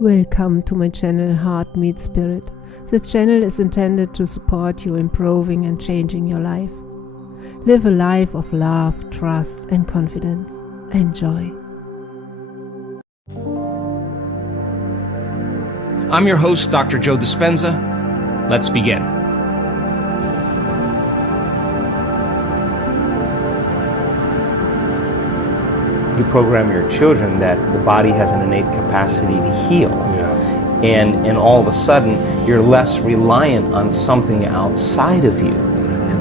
Welcome to my channel Heart Meets Spirit. This channel is intended to support you improving and changing your life. Live a life of love, trust and confidence. Enjoy. I'm your host, Dr. Joe Dispenza. Let's begin. You program your children that the body has an innate capacity to heal. And all of a sudden, you're less reliant on something outside of you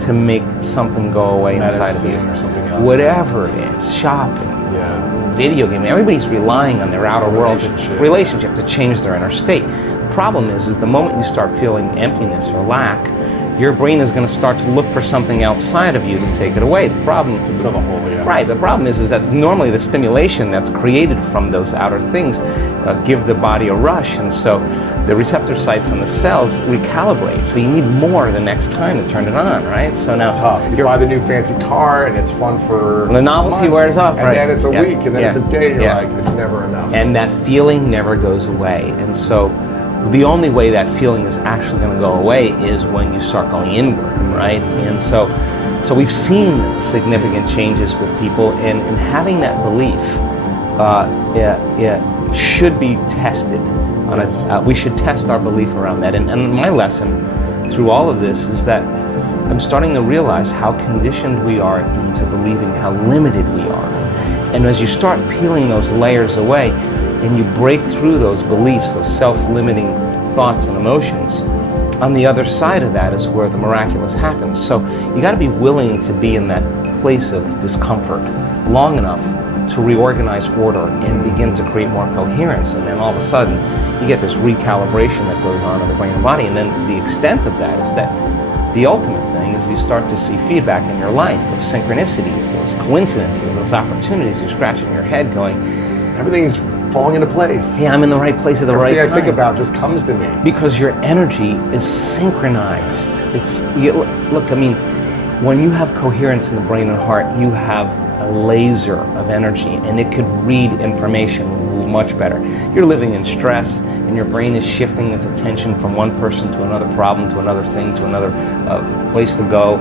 to make something go away inside of you. Or something else. Whatever it is, shopping, video gaming, everybody's relying on their outer world relationship to change their inner state. The problem is the moment you start feeling emptiness or lack, your brain is going to start to look for something outside of you to take it away. The problem To fill the hole, Right. The problem is that normally the stimulation that's created from those outer things give the body a rush, and so the receptor sites on the cells recalibrate. So you need more the next time to turn it on, right? So now It's tough. You buy the new fancy car and it's fun for the novelty month, wears off, and right? then it's a week, and then it's a day. You're like, it's never enough. And that feeling never goes away. And so the only way that feeling is actually going to go away is when you start going inward, right? And so we've seen significant changes with people, and having that belief should be tested. We should test our belief around that. And my lesson through all of this is that I'm starting to realize how conditioned we are into believing how limited we are. And as you start peeling those layers away and you break through those beliefs, those self-limiting thoughts and emotions, on the other side of that is where the miraculous happens. So you got to be willing to be in that place of discomfort long enough to reorganize order and begin to create more coherence. And then all of a sudden, you get this recalibration that goes on in the brain and body. And then the extent of that is that the ultimate thing is you start to see feedback in your life, those synchronicities, those coincidences, those opportunities. You're scratching your head going, everything's falling into place. Yeah, I'm in the right place at the right time. Everything I think about just comes to me. Because your energy is synchronized. Look, I mean, when you have coherence in the brain and heart, you have a laser of energy, and it could read information much better. You're living in stress, and your brain is shifting its attention from one person to another problem, to another thing, to another place to go.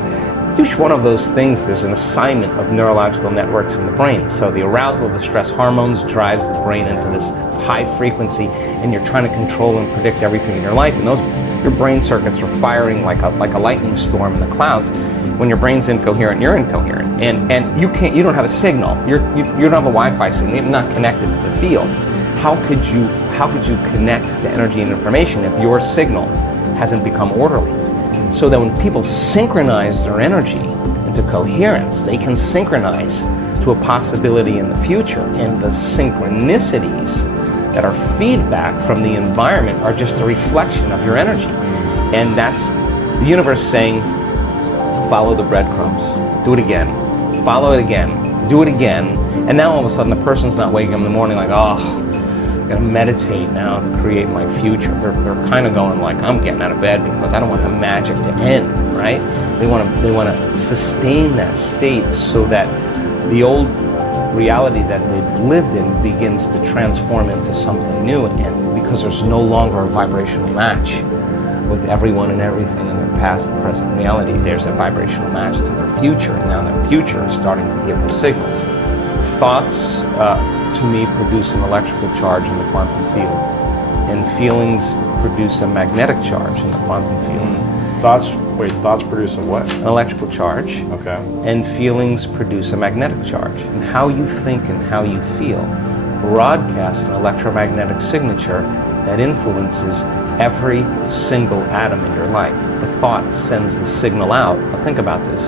Each one of those things, there's an assignment of neurological networks in the brain. So the arousal of the stress hormones drives the brain into this high frequency, and you're trying to control and predict everything in your life. And your brain circuits are firing like a lightning storm in the clouds. When your brain's incoherent, you're incoherent, and you don't have a signal. You don't have a Wi-Fi signal. You're not connected to the field. How could you connect to energy and information if your signal hasn't become orderly? So that when people synchronize their energy into coherence, they can synchronize to a possibility in the future. And the synchronicities that are feedback from the environment are just a reflection of your energy. And that's the universe saying, follow the breadcrumbs, do it again, follow it again, do it again. And now all of a sudden the person's not waking up in the morning like, oh, I'm gonna meditate now to create my future. They're kind of going like, I'm getting out of bed because I don't want the magic to end, right? They want to sustain that state so that the old reality that they've lived in begins to transform into something new. And because there's no longer a vibrational match with everyone and everything in their past and present reality, there's a vibrational match to their future. And now their future is starting to give them signals. Thoughts, to me, produce an electrical charge in the quantum field, and feelings produce a magnetic charge in the quantum field. Thoughts produce a what? An electrical charge. Okay. And feelings produce a magnetic charge. And how you think and how you feel broadcasts an electromagnetic signature that influences every single atom in your life. The thought sends the signal out. Now think about this.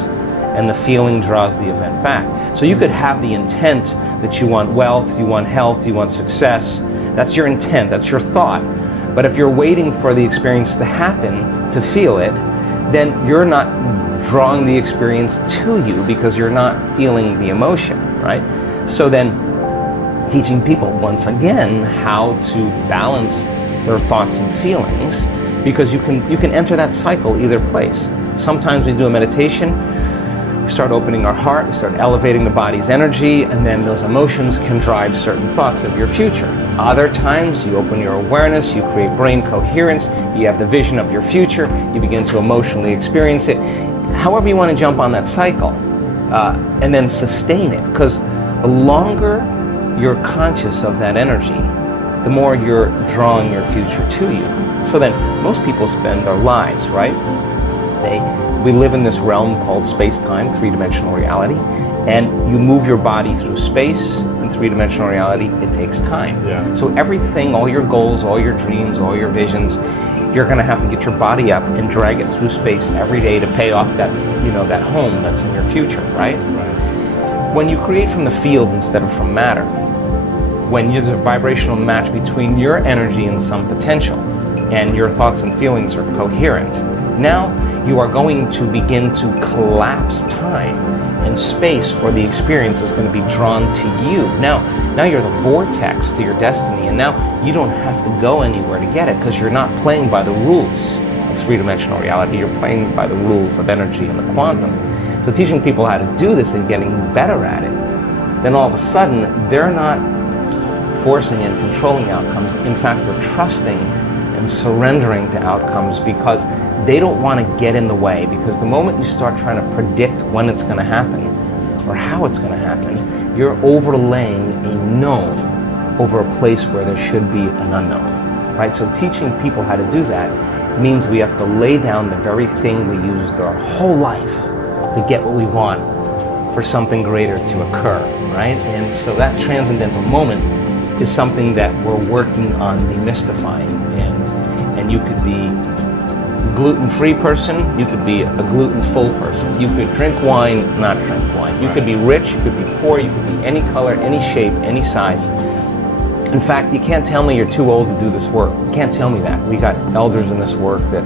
And the feeling draws the event back. So you could have the intent that you want wealth, you want health, you want success. That's your intent, that's your thought. But if you're waiting for the experience to happen to feel it, then you're not drawing the experience to you because you're not feeling the emotion, right? So then teaching people once again how to balance their thoughts and feelings, because you can enter that cycle either place. Sometimes we do a meditation, we start opening our heart, we start elevating the body's energy, and then those emotions can drive certain thoughts of your future. Other times you open your awareness, you create brain coherence, you have the vision of your future, you begin to emotionally experience it. However you want to jump on that cycle, and then sustain it. Because the longer you're conscious of that energy, the more you're drawing your future to you. So then most people spend their lives, right? We live in this realm called space-time, three-dimensional reality, and you move your body through space. In three-dimensional reality, it takes time. Yeah. So everything, all your goals, all your dreams, all your visions, you're going to have to get your body up and drag it through space every day to pay off that, that home that's in your future, right? Right. When you create from the field instead of from matter, when there's a vibrational match between your energy and some potential, and your thoughts and feelings are coherent, now you are going to begin to collapse time and space, or the experience is going to be drawn to you. Now you're the vortex to your destiny, and now you don't have to go anywhere to get it, because you're not playing by the rules of three-dimensional reality. You're playing by the rules of energy and the quantum. So teaching people how to do this and getting better at it, then all of a sudden they're not forcing and controlling outcomes. In fact, they're trusting and surrendering to outcomes, because they don't want to get in the way. Because the moment you start trying to predict when it's going to happen or how it's going to happen, you're overlaying a known over a place where there should be an unknown, right? So teaching people how to do that means we have to lay down the very thing we used our whole life to get what we want for something greater to occur, right? And so that transcendental moment is something that we're working on demystifying. And you could be a gluten-free person, you could be a gluten-full person. You could drink wine, not drink wine. You could be rich, you could be poor, you could be any color, any shape, any size. In fact, you can't tell me you're too old to do this work. You can't tell me that. We got elders in this work that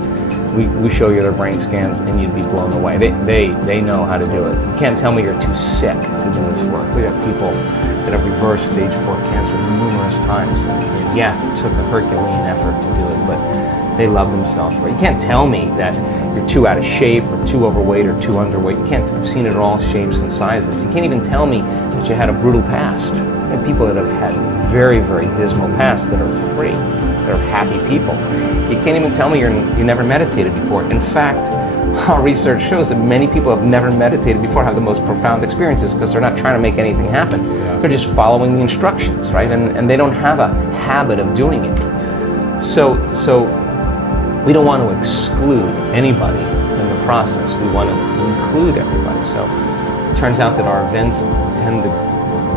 we show you their brain scans and you'd be blown away. They know how to do it. You can't tell me you're too sick to do this work. We have people that have reversed stage 4 cancer numerous times. And yeah, it took a Herculean effort to do it, but they love themselves. You can't tell me that you're too out of shape or too overweight or too underweight. You can't. I've seen it in all shapes and sizes. You can't even tell me that you had a brutal past. And people that have had very, very dismal pasts that are free, that are happy people. You can't even tell me you never meditated before. In fact, our research shows that many people have never meditated before have the most profound experiences, because they're not trying to make anything happen. They're just following the instructions, right? And they don't have a habit of doing it. So we don't want to exclude anybody in the process. We want to include everybody. So it turns out that our events tend to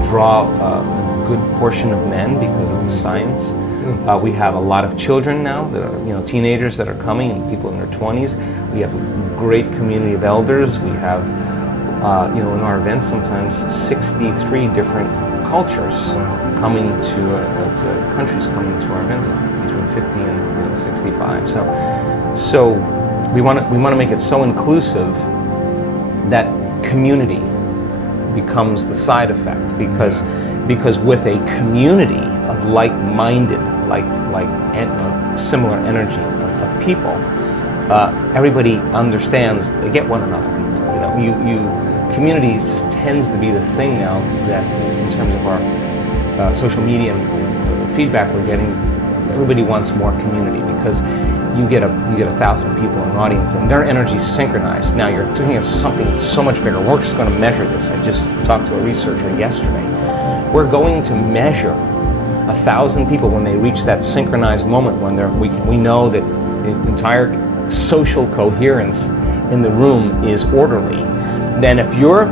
draw a good portion of men because of the science. We have a lot of children now that are, teenagers that are coming, and people in their 20s. We have a great community of elders. We have, in our events sometimes 63 different cultures coming to countries coming to our events, between 50 and 65. So we want to make it so inclusive that community becomes the side effect, because with a community of like-minded, like similar energy of people, everybody understands. They get one another. Community tends to be the thing now that, in terms of our social media and the feedback we're getting, everybody wants more community, because you get 1,000 people in an audience and their energy is synchronized. Now you're doing something so much bigger. We're just going to measure this. I just talked to a researcher yesterday. We're going to measure 1,000 people when they reach that synchronized moment, when we know that the entire social coherence in the room is orderly. Then if you're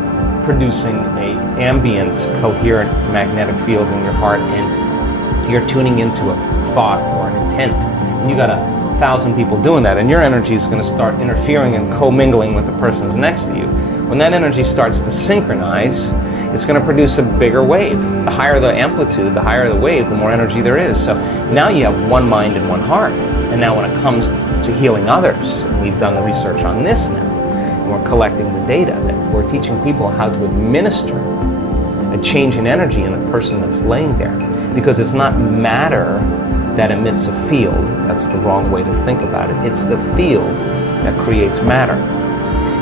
producing an ambient, coherent magnetic field in your heart, and you're tuning into a thought or an intent, and you got 1,000 people doing that, and your energy is going to start interfering and commingling with the person who's next to you. When that energy starts to synchronize, it's going to produce a bigger wave. The higher the amplitude, the higher the wave, the more energy there is. So now you have one mind and one heart. And now when it comes to healing others, and we've done the research on this now, and we're collecting the data, that we're teaching people how to administer a change in energy in a person that's laying there. Because it's not matter that emits a field. That's the wrong way to think about it. It's the field that creates matter.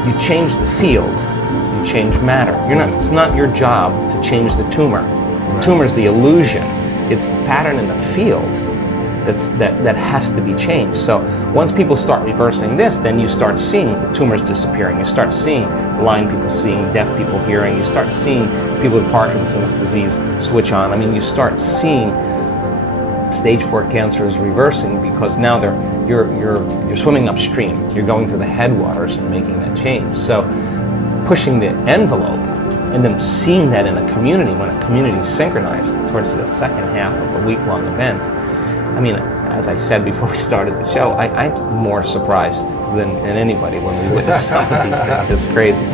You change the field, you change matter. It's not your job to change the tumor. The tumor's the illusion. it's the pattern in the field that has to be changed. So once people start reversing this, then you start seeing tumors disappearing. You start seeing blind people seeing, deaf people hearing. You start seeing people with Parkinson's disease switch on. I mean, you start seeing stage 4 cancer is reversing because now you're swimming upstream. You're going to the headwaters and making that change. So pushing the envelope and then seeing that in a community, when a community is synchronized towards the second half of a week-long event. I mean, as I said before we started the show, I'm more surprised than anybody when we witness some of these things. It's crazy.